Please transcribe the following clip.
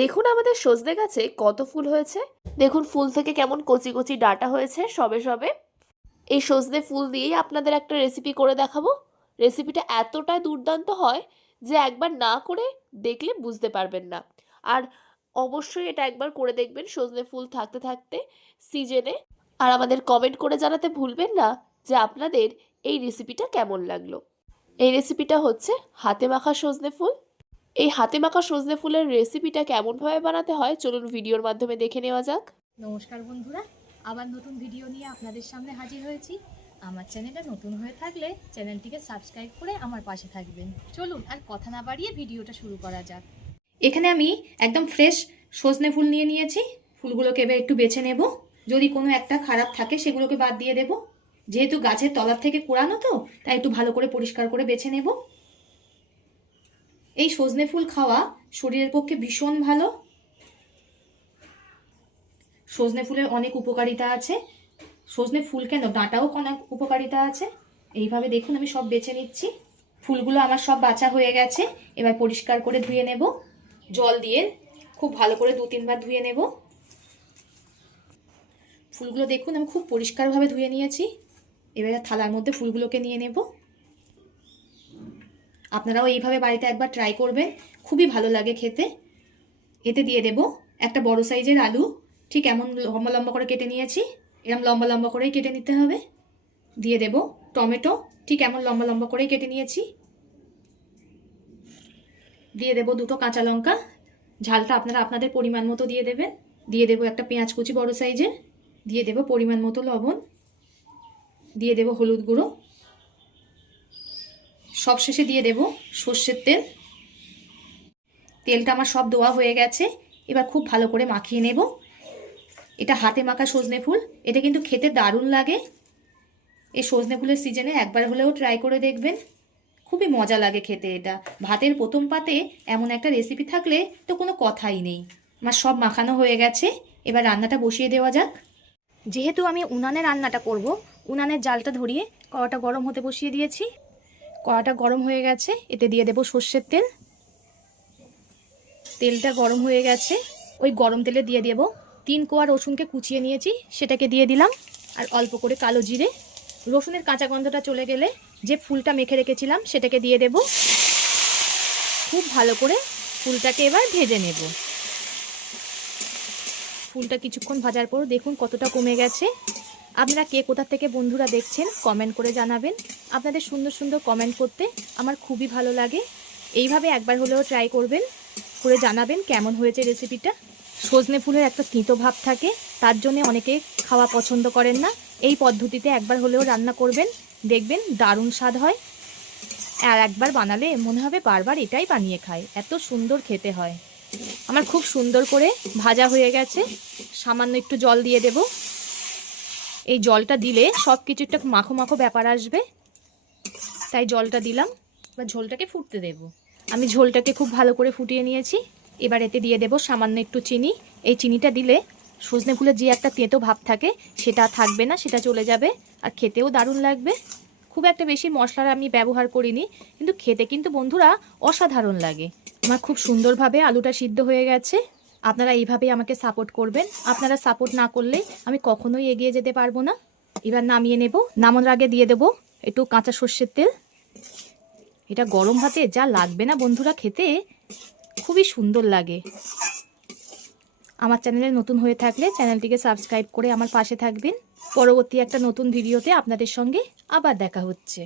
দেখুন আমাদের সজনে গাছে কত ফুল হয়েছে। দেখুন ফুল থেকে কেমন কচি কচি ডাঁটা হয়েছে সবে সবে। এই সজনে ফুল দিয়েই আপনাদের একটা রেসিপি করে দেখাবো। রেসিপিটা এতটাই দুর্দান্ত হয় যে একবার না করে দেখলে বুঝতে পারবেন না। আর অবশ্যই এটা একবার করে দেখবেন সজনে ফুল থাকতে থাকতে সিজনে। আর আমাদের কমেন্ট করে জানাতে ভুলবেন না যে আপনাদের এই রেসিপিটা কেমন লাগলো। এই রেসিপিটা হচ্ছে হাতে মাখা সজনে ফুল। এই হাতে মাখা সজনে ফুলের রেসিপিটা কেমনভাবে বানাতে হয় চলুন ভিডিওর মাধ্যমে দেখে নেওয়া যাক। নমস্কার বন্ধুরা, আবার নতুন ভিডিও নিয়ে আপনাদের সামনে হাজির হয়েছি। আমার চ্যানেলটা নতুন হয়ে থাকলে চ্যানেলটিকে সাবস্ক্রাইব করে আমার পাশে থাকবেন। চলুন আর কথা না বাড়িয়ে ভিডিওটা শুরু করা যাক। এখানে আমি একদম ফ্রেশ সজনে ফুল নিয়ে নিয়েছি। ফুলগুলোকে এবার একটু বেছে নেব। যদি কোনো একটা খারাপ থাকে সেগুলোকে বাদ দিয়ে দেব। যেহেতু গাছের তলার থেকে কুড়ানো তো, তাই একটু ভালো করে পরিষ্কার করে বেছে নেব। এই সজনে ফুল খাওয়া শরীরের পক্ষে ভীষণ ভালো। সজনে ফুলের অনেক উপকারিতা আছে। সজনে ফুল কেন, ডাঁটাও অনেক উপকারিতা আছে। এইভাবে দেখুন আমি সব বেছে নিচ্ছি। ফুলগুলো আমার সব বাছা হয়ে গেছে। এবার পরিষ্কার করে ধুয়ে নেব জল দিয়ে। খুব ভালো করে 2-3 বার ধুয়ে নেব। ফুলগুলো দেখুন আমি খুব পরিষ্কারভাবে ধুয়ে নিয়েছি। এবারে থালার মধ্যে ফুলগুলোকে নিয়ে নেব। আপনারাও এইভাবে বাড়িতে একবার ট্রাই করবেন, খুবই ভালো লাগে খেতে। এতে দিয়ে দেব একটা বড় সাইজের আলু, ঠিক এমন লম্বা লম্বা করে কেটে নিয়েছি। এরকম লম্বা লম্বা করেই কেটে নিতে হবে। দিয়ে দেব টমেটো, ঠিক এমন লম্বা লম্বা করেই কেটে নিয়েছি। দিয়ে দেব 2টো কাঁচা লঙ্কা, ঝালটা আপনারা আপনাদের পরিমাণ মতো দিয়ে দেবেন। দিয়ে দেব একটা পেঁয়াজ কুচি বড় সাইজের। দিয়ে দেব পরিমাণ মতো লবণ। দিয়ে দেব হলুদ গুঁড়ো। সবশেষে দিয়ে দেব সর্ষের তেল। তেলটা আমার সব দেওয়া হয়ে গেছে। এবার খুব ভালো করে মাখিয়ে নেব। এটা হাতে মাখা সজনে ফুল, এটা কিন্তু খেতে দারুণ লাগে। এই সজনে ফুলের সিজনে একবার হলেও ট্রাই করে দেখবেন, খুবই মজা লাগে খেতে। এটা ভাতের প্রথম পাতে এমন একটা রেসিপি থাকলে তো কোনো কথাই নেই। আমার সব মাখানো হয়ে গেছে। এবার রান্নাটা বসিয়ে দেওয়া যাক। যেহেতু আমি উনানে রান্নাটা করব, উনানের জালটা ধরিয়ে কড়াটা গরম হতে বসিয়ে দিয়েছি। কড়াটা গরম হয়ে গেছে, এতে দিয়ে দেব সর্ষের তেল। তেলটা গরম হয়ে গেছে, ওই গরম তেলে দিয়ে দেব 3 কোয়া রসুনকে কুচিয়ে নিয়েছি, সেটাকে দিয়ে দিলাম। আর অল্প করে কালো জিরে। রসুনের কাঁচা গন্ধটা চলে গেলে যে ফুলটা মেখে রেখেছিলাম সেটাকে দিয়ে দেব। খুব ভালো করে ফুলটাকে এবার ভেজে নেব। ফুলটা কিছুক্ষণ ভাজার পর দেখুন কতটা কমে গেছে। আপনারা কে কোথা থেকে বন্ধুরা দেখছেন কমেন্ট করে জানাবেন। আপনাদের সুন্দর সুন্দর কমেন্ট করতে আমার খুবই ভালো লাগে। এইভাবে একবার হলেও ট্রাই করবেন, করে জানাবেন কেমন হয়েছে রেসিপিটা। সজনে ফুলের একটা তিতো ভাব থাকে, তার জন্য অনেকে খাওয়া পছন্দ করেন না। এই পদ্ধতিতে একবার হলেও রান্না করবেন, দেখবেন দারুণ স্বাদ হয়। আর একবার বানালে মনে হবে বারবার এটাই বানিয়ে খায়, এত সুন্দর খেতে হয়। আমার খুব সুন্দর করে ভাজা হয়ে গেছে। সামান্য একটু জল দিয়ে দেব। এই জলটা দিলে সব কিছু একটা মাখো মাখো ব্যাপার আসবে, তাই জলটা দিলাম। এবার ঝোলটাকে ফুটতে দেব। আমি ঝোলটাকে খুব ভালো করে ফুটিয়ে নিয়েছি। এবার এতে দিয়ে দেব সামান্য একটু চিনি। এই চিনিটা দিলে সজনে ফুলের যে একটা তেঁতো ভাব থাকে সেটা থাকবে না, সেটা চলে যাবে। আর খেতেও দারুণ লাগবে। খুব একটা বেশি মশলার আমি ব্যবহার করিনি, কিন্তু খেতে কিন্তু বন্ধুরা অসাধারণ লাগে। আমার খুব সুন্দরভাবে আলুটা সিদ্ধ হয়ে গেছে। আপনারা এইভাবেই আমাকে সাপোর্ট করবেন। আপনারা সাপোর্ট না করলে আমি কখনোই এগিয়ে যেতে পারবো না। এবার নামিয়ে নেব। নামানোর আগে দিয়ে দেব একটু কাঁচা সর্ষের তেল। এটা গরম ভাতে যা লাগবে না বন্ধুরা খেতে, খুবই সুন্দর লাগে। আমার চ্যানেলে নতুন হয়ে থাকলে চ্যানেলটিকে সাবস্ক্রাইব করে আমার পাশে থাকবেন। পরবর্তী একটা নতুন ভিডিওতে আপনাদের সঙ্গে আবার দেখা হচ্ছে।